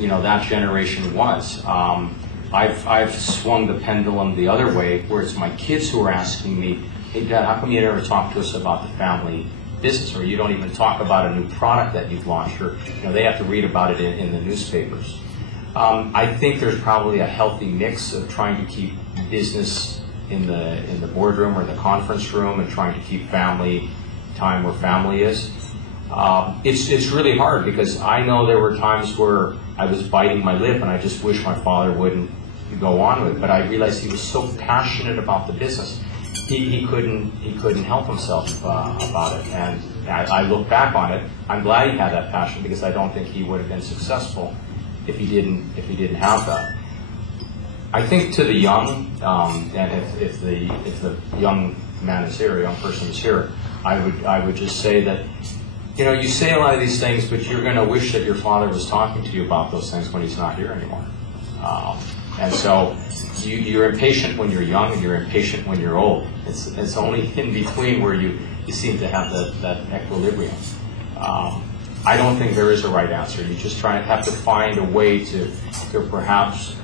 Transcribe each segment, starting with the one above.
that generation was. I've swung the pendulum the other way, where it's my kids who are asking me, "Hey, Dad, how come you never talk to us about the family business, or you don't even talk about a new product that you've launched?" Or they have to read about it in the newspapers. I think there's probably a healthy mix of trying to keep business in the boardroom or the conference room, and trying to keep family time where family is. It's really hard, because I know there were times where I was biting my lip and I just wish my father wouldn't go on with it. But I realized he was so passionate about the business, he couldn't help himself about it. And I look back on it, I'm glad he had that passion, because I don't think he would have been successful if he didn't have that. I think to the young, and if the young man is here, a young person is here, I would just say that, you say a lot of these things, but you're going to wish that your father was talking to you about those things when he's not here anymore. And so you're impatient when you're young, and you're impatient when you're old. It's only in between where you seem to have that equilibrium. I don't think there is a right answer. You just have to find a way to perhaps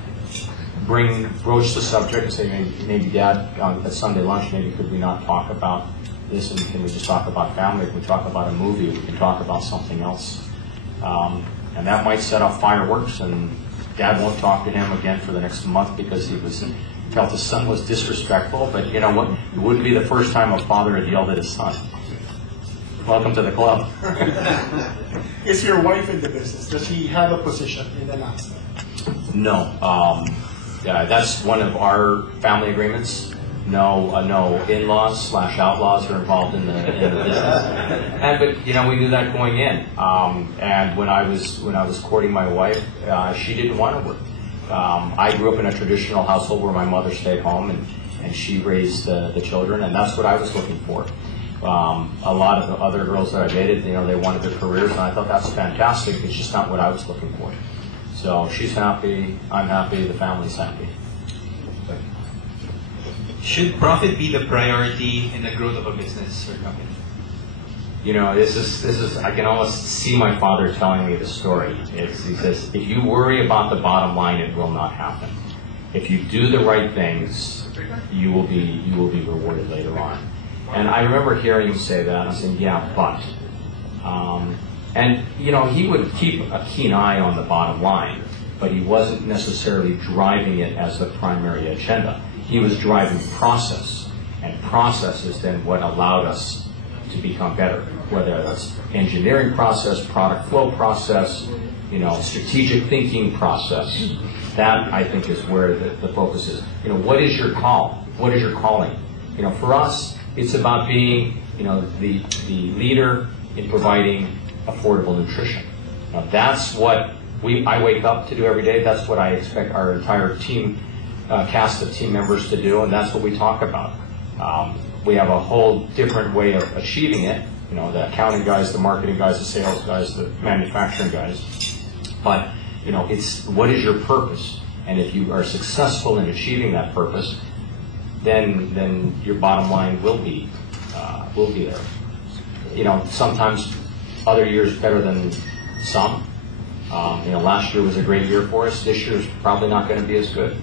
broach the subject and say, maybe Dad, at Sunday lunch, maybe could we not talk about this, and can we just talk about family? Can we talk about a movie? We can talk about something else. And that might set off fireworks, and Dad won't talk to him again for the next month because he felt his son was disrespectful. But you know what? It wouldn't be the first time a father had yelled at his son. Welcome to the club. Is your wife in the business? Does she have a position in the last? No. That's one of our family agreements. No in-laws / outlaws are involved in the business. But we knew that going in. And when I was courting my wife, she didn't want to work. I grew up in a traditional household where my mother stayed home and she raised the children, and that's what I was looking for. A lot of the other girls that I dated, they wanted their careers, and I thought that's fantastic. It's just not what I was looking for. So she's happy, I'm happy, the family's happy. Should profit be the priority in the growth of a business or company? This is. I can almost see my father telling me the story. He says, if you worry about the bottom line, it will not happen. If you do the right things, you will be rewarded later on. And I remember hearing him say that, and I said, yeah, but. And he would keep a keen eye on the bottom line, but he wasn't necessarily driving it as the primary agenda. He was driving process, and process is then what allowed us to become better, whether that's engineering process, product flow process, strategic thinking process. That, I think, is where the focus is. What is your call? What is your calling? For us, it's about being, the leader in providing affordable nutrition. Now, that's what I wake up to do every day. That's what I expect our entire team, cast of team members to do, and that's what we talk about. We have a whole different way of achieving it. The accounting guys, the marketing guys, the sales guys, the manufacturing guys. But it's what is your purpose, and if you are successful in achieving that purpose, then your bottom line will be there. Sometimes other years better than some. Last year was a great year for us. This year is probably not going to be as good.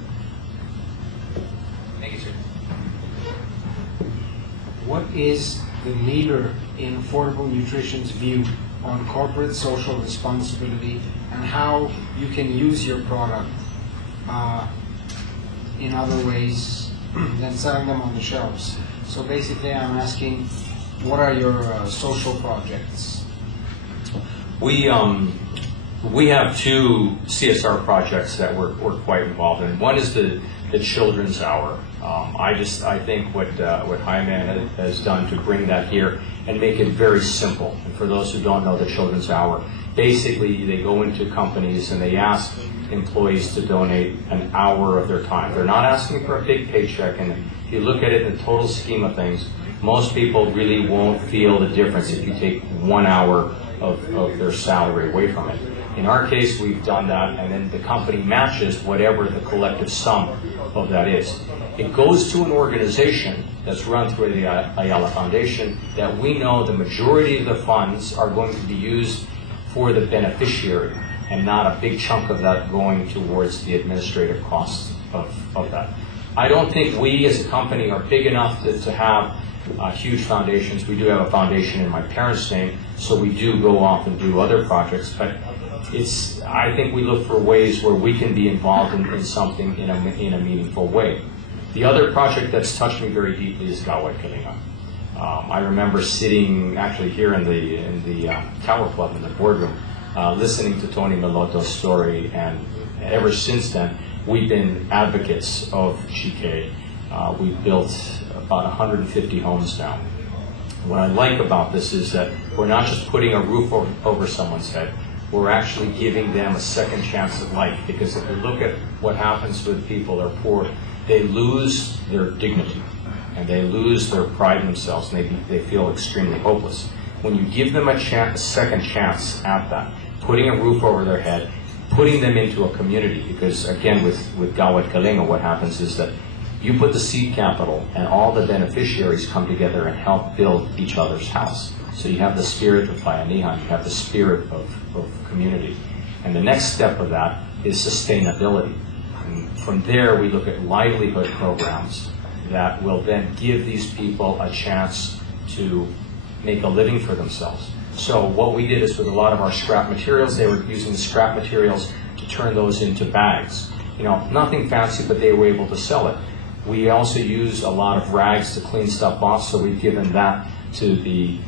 What is the leader in affordable nutrition's view on corporate social responsibility, and how you can use your product in other ways than selling them on the shelves? So basically, I'm asking, what are your social projects? We have two CSR projects that we're quite involved in. One is the Children's Hour. I think what Jaime has done to bring that here and make it very simple. And for those who don't know the Children's Hour, basically they go into companies and they ask employees to donate an hour of their time. They're not asking for a big paycheck, and if you look at it in the total scheme of things, most people really won't feel the difference if you take 1 hour of their salary away from it. In our case, we've done that, and then the company matches whatever the collective sum of that is. It goes to an organization that's run through the Ayala Foundation that we know the majority of the funds are going to be used for the beneficiary. and not a big chunk of that going towards the administrative costs of that. I don't think we as a company are big enough to have huge foundations. We do have a foundation in my parents' name, so we do go off and do other projects, but I think we look for ways where we can be involved in something in a meaningful way. The other project that's touched me very deeply is Gawad Kalinga. I remember sitting actually here in the Tower Club in the boardroom, listening to Tony Meloto's story, and ever since then, we've been advocates of GK. We've built about 150 homes now. What I like about this is that we're not just putting a roof over someone's head, we're actually giving them a second chance at life. Because if we look at what happens with people that are poor, they lose their dignity, and they lose their pride in themselves, and they feel extremely hopeless. When you give them a second chance at that, putting a roof over their head, putting them into a community, because again with Gawad Kalinga, what happens is that you put the seed capital and all the beneficiaries come together and help build each other's house. So you have the spirit of bayanihan, you have the spirit of community. And the next step of that is sustainability. And from there we look at livelihood programs that will then give these people a chance to make a living for themselves. So what we did is with a lot of our scrap materials, they were using the scrap materials to turn those into bags. You know, nothing fancy, but they were able to sell it. We also use a lot of rags to clean stuff off, so we've given that to the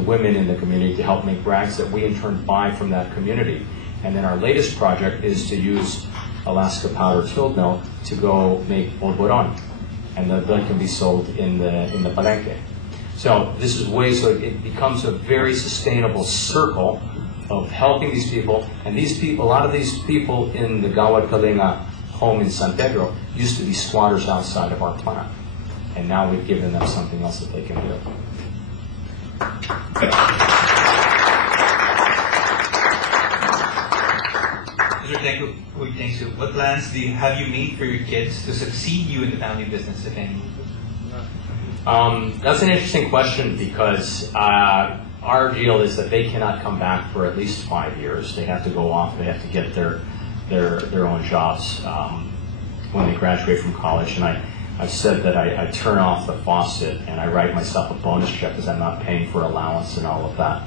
women in the community to help make rags that we in turn buy from that community. And then our latest project is to use Alaska powder tilled milk to go make polvoron, and that can be sold in the palengke. So this is ways so it becomes a very sustainable circle of helping these people. And these people, a lot of these people in the Gawad Kalinga home in San Pedro used to be squatters outside of our plant. And now we've given them something else that they can do. Mr. Uytengsu, what plans have you made for your kids to succeed you in the family business, if any? That's an interesting question, because our deal is that they cannot come back for at least 5 years. They have to go off, they have to get their own jobs when they graduate from college. And I've said that I turn off the faucet and I write myself a bonus check because I'm not paying for allowance and all of that.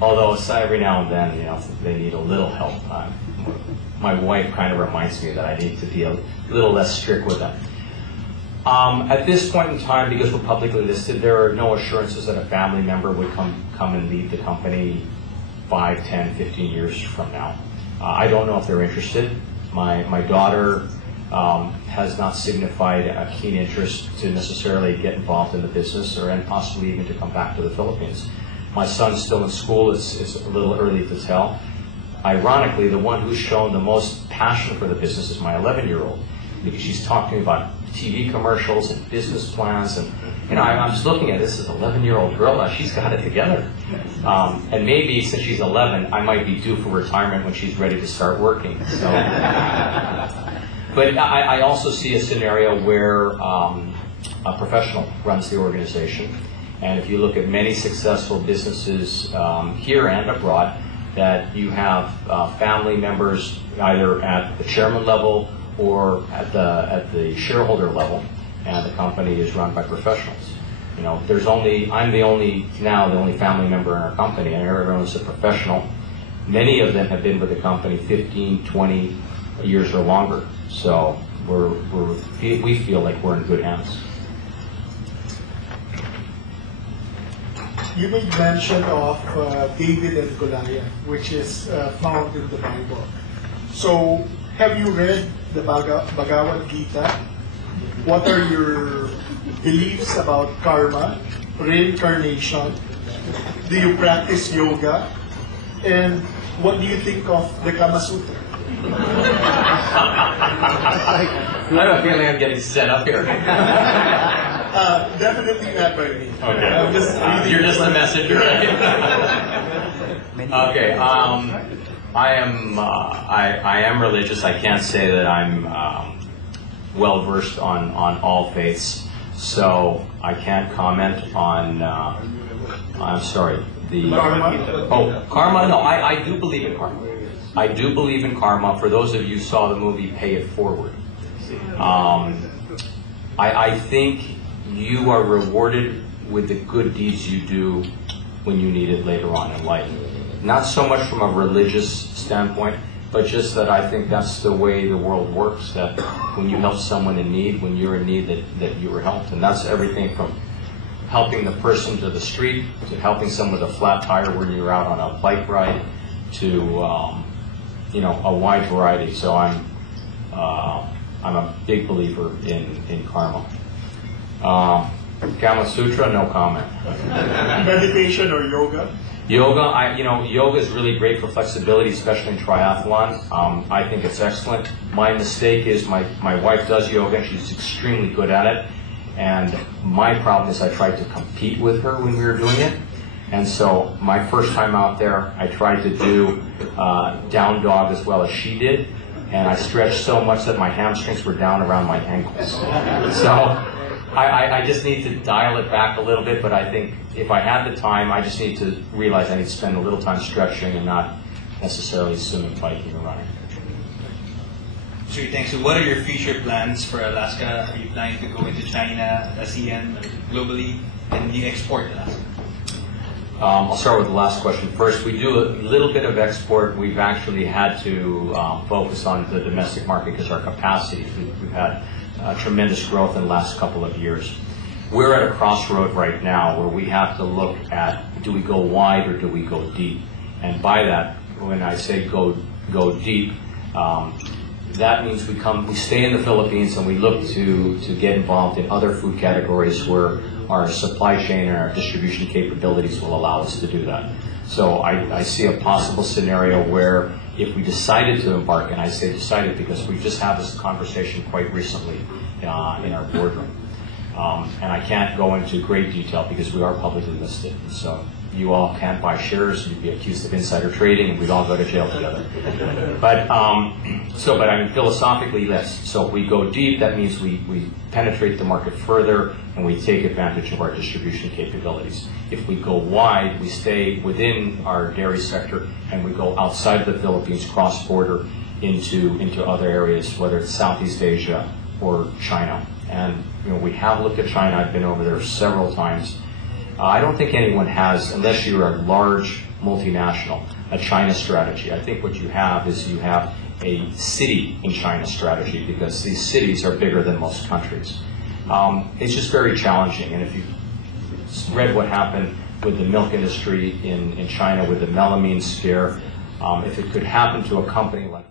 Although every now and then, you know, they need a little help. My wife kind of reminds me that I need to be a little less strict with them. At this point in time, because we're publicly listed, there are no assurances that a family member would come and lead the company 5, 10, 15 years from now. I don't know if they're interested. My daughter has not signified a keen interest to necessarily get involved in the business and possibly even to come back to the Philippines. My son's still in school. It's a little early to tell. Ironically, the one who's shown the most passion for the business is my 11-year-old, because she's talking about TV commercials and business plans, and you know, I'm just looking at this as an 11-year-old girl. Now she's got it together, and maybe since she's 11, I might be due for retirement when she's ready to start working. So, but I also see a scenario where a professional runs the organization, and if you look at many successful businesses here and abroad, that you have family members either at the chairman level or at the shareholder level, and the company is run by professionals. You know, I'm the only family member in our company, and everyone is a professional. Many of them have been with the company 15, 20 years or longer. So we feel like we're in good hands. You made mention of David and Goliath, which is found in the Bible. So, have you read the Bhagavad Gita? What are your beliefs about karma, reincarnation? Do you practice yoga? And what do you think of the Kama Sutra? I have a feeling I'm getting set up here. Definitely not by me. Okay. You're just the messenger, right? Okay. I am religious. I can't say that I'm well versed on all faiths, so I can't comment on. I'm sorry. Karma? Oh, karma. No, I do believe in karma. I do believe in karma. For those of you who saw the movie Pay It Forward, I think you are rewarded with the good deeds you do when you need it later on in life. Not so much from a religious standpoint, but just that I think that's the way the world works, that when you help someone in need, when you're in need, that you were helped. And that's everything from helping the person to the street, to helping someone with a flat tire when you're out on a bike ride, to a wide variety. So I'm a big believer in karma. Kama Sutra, no comment. Meditation or yoga? Yoga, yoga is really great for flexibility, especially in triathlon. I think it's excellent. My mistake is my wife does yoga, and she's extremely good at it. And my problem is I tried to compete with her when we were doing it. And so my first time out there, I tried to do down dog as well as she did. And I stretched so much that my hamstrings were down around my ankles. So I just need to dial it back a little bit, but I think if I had the time, I just need to realize I need to spend a little time stretching and not necessarily swimming, biking, or running. Sure, thanks. So what are your future plans for Alaska? Are you planning to go into China, ASEAN, or globally, and do you export Alaska? I'll start with the last question first. We do a little bit of export. We've actually had to focus on the domestic market because our capacity, we've had tremendous growth in the last couple of years. We're at a crossroad right now where we have to look at, do we go wide or do we go deep? And by that, when I say go deep, that means we stay in the Philippines and we look to get involved in other food categories where our supply chain and our distribution capabilities will allow us to do that. So I see a possible scenario where if we decided to embark, and I say decided because we just had this conversation quite recently in our boardroom. And I can't go into great detail because we are publicly listed. So you all can't buy shares, you'd be accused of insider trading, and we'd all go to jail together. But I mean, philosophically, yes. So if we go deep, that means we penetrate the market further and we take advantage of our distribution capabilities. If we go wide, we stay within our dairy sector and we go outside of the Philippines, cross-border into other areas, whether it's Southeast Asia or China. And we have looked at China. I've been over there several times. I don't think anyone has, unless you're a large multinational, a China strategy. I think what you have is you have a city in China strategy because these cities are bigger than most countries. It's just very challenging. And if you read what happened with the milk industry in China with the melamine scare, if it could happen to a company like